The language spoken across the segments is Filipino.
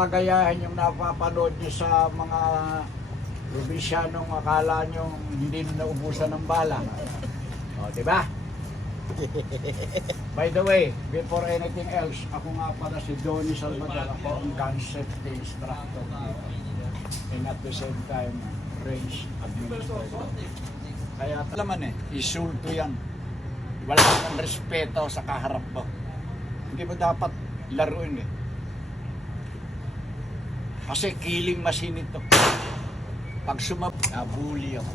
gagayahin yung napapanood niyo sa mga probinsyanong akala nyo hindi na naubusan ng bala. O, di ba? By the way, before anything else, ako nga pala si Donnie Salvador. Ako ang gun safety instructor dito. And at the same time, range administrator. Kaya talaman isulto yan. Wala kang respeto sa kaharap mo. Hindi mo dapat laruin Kasi killing machine ito. Pag nabully ako.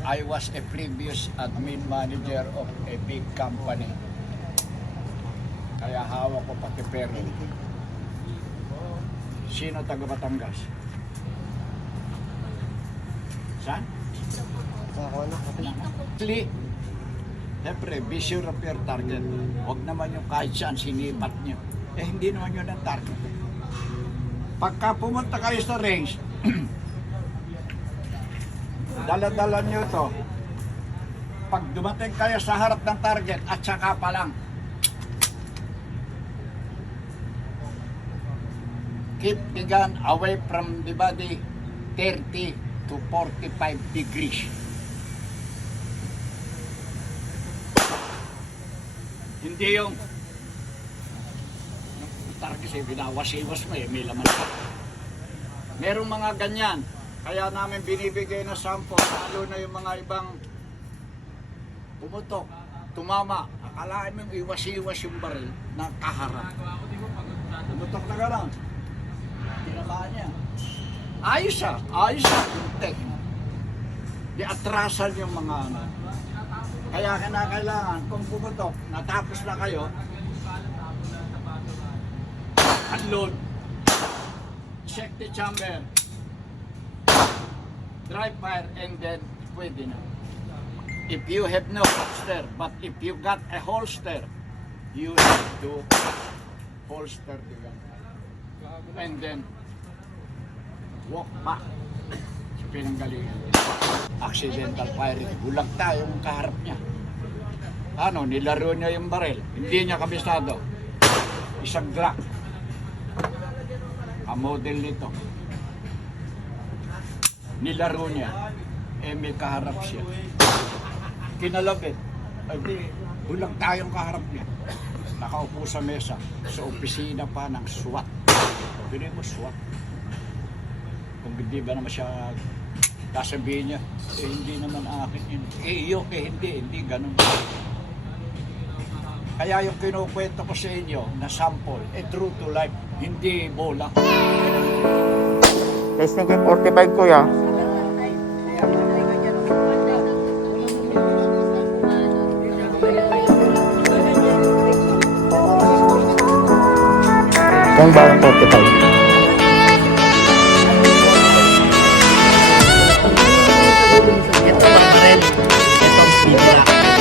I was a previous admin manager of a big company. Kaya hawak ko pati pera. Sino taga Batangas? Saan? Actually, siyempre, be sure of your target. Huwag naman yung kahit saan sinipat nyo. Hindi naman yun ang target. Pagka pumunta kayo sa range, dala-dala nyo to. Pag dumating kayo sa harap ng target at saka pa lang, keep the gun away from the body 30 to 45 degrees. Hindi yung target eh, binawas-iwas mo may laman pa. Merong mga ganyan. Kaya namin binibigay na sample, lalo na yung mga ibang pumutok, tumama. Akalaan mo yung iwas-iwas yung baril na kaharap. Pumutok na gano'n. Tinamaan niya. Ayos Tek. Di atrasan yung mga ano. Kaya kailangan kung pumutok, natapos na kayo, unload, check the chamber, dry fire, and then pwede na. If you have no holster, but if you got a holster, you have to holster the gun. And then walk back sa pinanggalingan. Accidental firing. Bulag tayo yung kaharap niya. Ano, nilaro niya yung baril. Hindi niya kabisado. Isang Glock. Ang model nito. Nilaro niya. May kaharap siya. Kinalabit. Ay di, bulag tayong kaharap niya. Nakaupo sa mesa. Sa opisina pa ng SWAT. Pwede mo SWAT. Kung hindi ba naman siya sasabihin niya, hindi naman akin yun. Iyo, hindi ganun. Kaya yung kinukwento ko sa inyo na sample, true to life, hindi bola. Testing ko yung 45 kuya. Kung ba ang 45?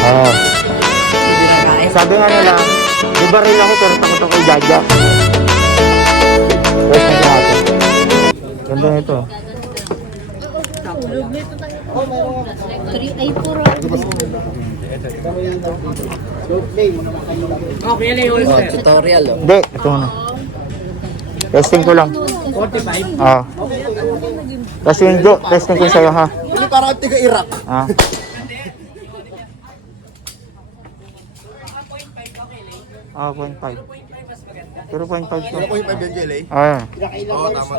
Oo. Sabi nga nila, di baril ako pero takot ako i-judge. Pwes na lahat. Ganda nito. Tutorial Hindi, ito na. Testing ko lang. 45? Oo. Kasi yung Jo, testing ko sa'yo ha. Hindi parang tiga Iraq. Ah. Ah, 0.5. Pero 0.5 to. 0.5 yan, Jelly? Ah. Oo, tama.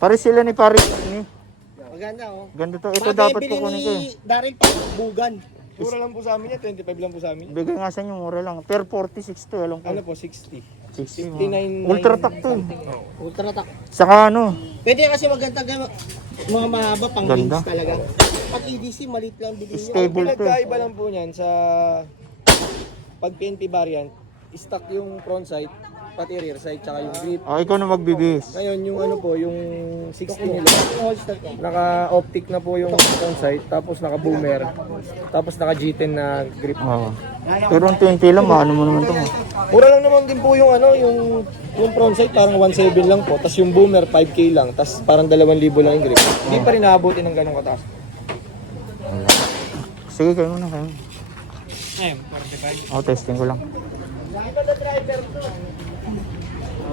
Pare sila ni pare ni. Maganda oh. Ganda to. Ito dapat kukunin ko. Daryl pa bugan. Mura lang po sa amin yan, 25 lang po sa amin. Bigay nga sa inyo, mura lang. Per 46 to, alam ko. Ano po, 60. 60. 59. Ultra tack to. Ultra tack. Saka ano, Pwede kasi maganda mga mahaba pang Ganda. wings talaga. Pag EDC, maliit lang bilhin nyo. stable to. Pinagkaiba lang po niyan sa pag PNP variant, stock yung front sight, pati rear sight, tsaka yung grip. Oh, ikaw na magbibihis. Ngayon yung ano po, yung 60 nila, naka-optic na po yung front sight, tapos naka-boomer, tapos naka-G10 na grip. Oo. Pero ang 20 lang, ano mo naman to. Mura lang naman din po yung ano, yung front sight parang 1.7 lang po, tapos yung boomer 5K lang, tapos parang 2,000 lang yung grip. Hindi pa rin naabutin ng ganong kataas. Sige, kayo muna kayo. Oh, testing ko lang.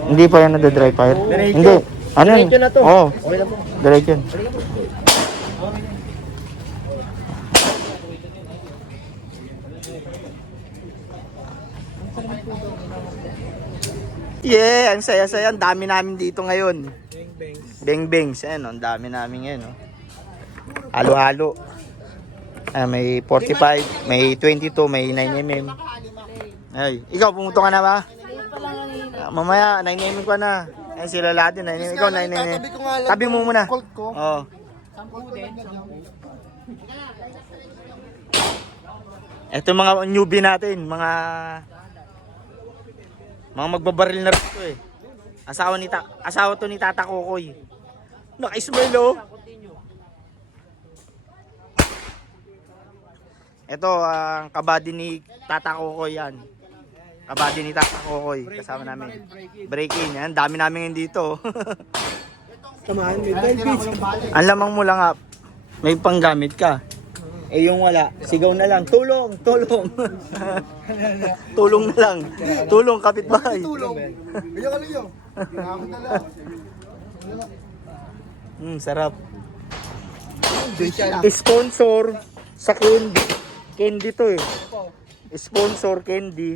Hindi pa yan nade-dry fire. Hindi. Ano yun? Diretso na to. Oo. Okay lang po. Diretso yun. Yeah, ang saya-saya. Ang dami namin dito ngayon. Beng-bengs. Ayan, oh, ang dami namin ngayon. Oh. Halo-halo. May 45, may 22, may 9mm. Ay, ikaw pumunto ka na ba? Mamaya 9mm ka na. Ayan sila lahat din 9mm. Ikaw 9mm. Tabi mo muna. Oo. Ito mga newbie natin, mga magbabaril na rin ito eh. Asawa to ni Tata Kokoy. Naka-smile oh. Ito ang kabady ni Tata Kokoy yan. Kabady ni Tata Kokoy. Kasama namin. Break-in yan. Dami namin ngayon dito. Samahan, may 12 piece. Ang lamang mo lang nga, may panggamit ka. Eh yung wala, sigaw na lang. Tulong! Tulong! Tulong na lang. Tulong, kapitbahay. Tulong. Kaya ka lang yun. Ginamit na lang. Sarap. Sponsor sa candy. Candy to eh. Sponsor candy.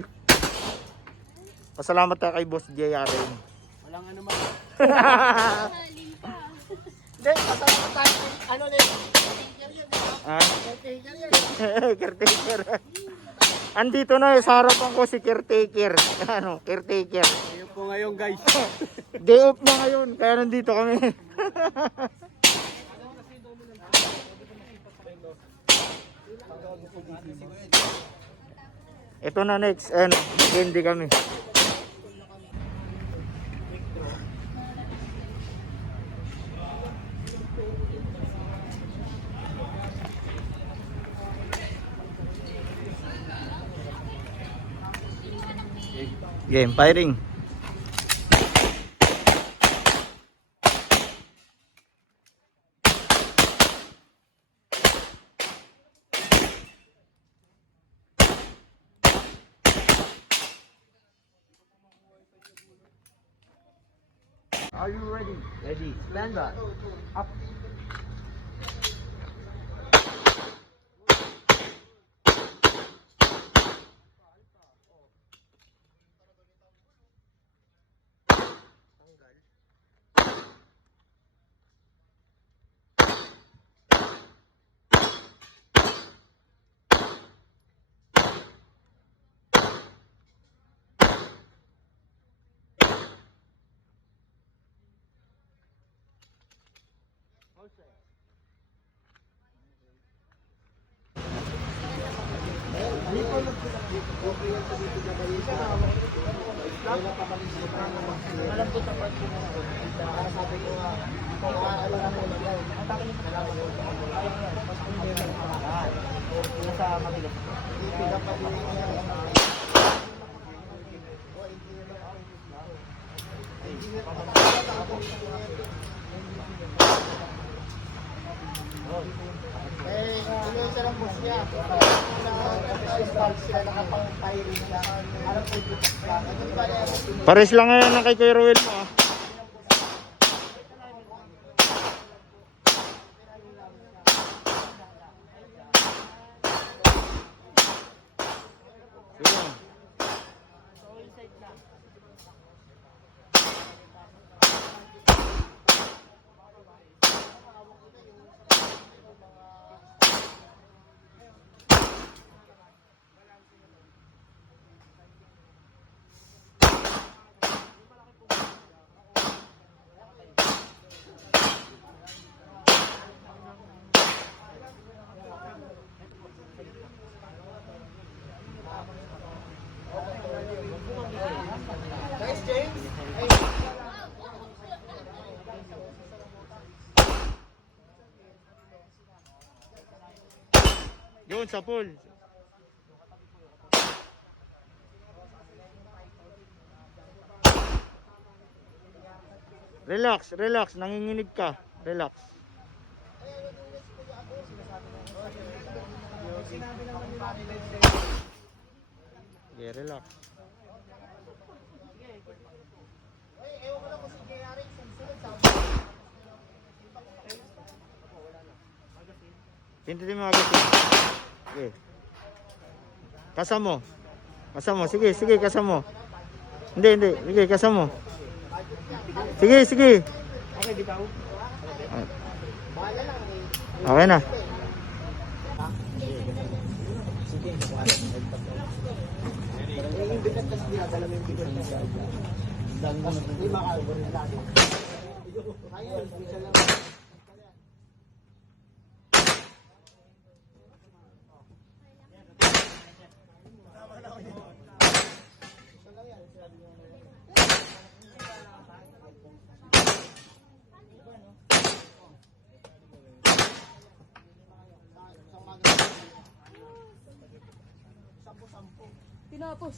Pasalamat ka kay Boss Jay rin. Walang ano man. Hindi, kasama tayo. Ano na yun? Caretaker. Andito na sa harapan ko si caretaker. Ano, caretaker. Ayun po ngayon guys. Day off na ngayon, kaya nandito kami. Ito na next, ano, candy kami. Game firing. Are you ready? Ready. Stand by. Up. Pares lang ngayon ng kay Kuya Ruel mo ah. Yun sa pool. Relax, relax, nanginginig ka. Relax. Okay, relax. Pindutin mo agad. Okay. Kasamo. Kasamo. Sige, sige, kasamo. Hindi. Sige, kasamo. Sige, sige. Okay, bitaw. Okay na. Tinapos.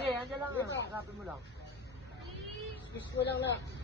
Sige, andyan lang. Hanapin mo lang. Kiss mo lang na.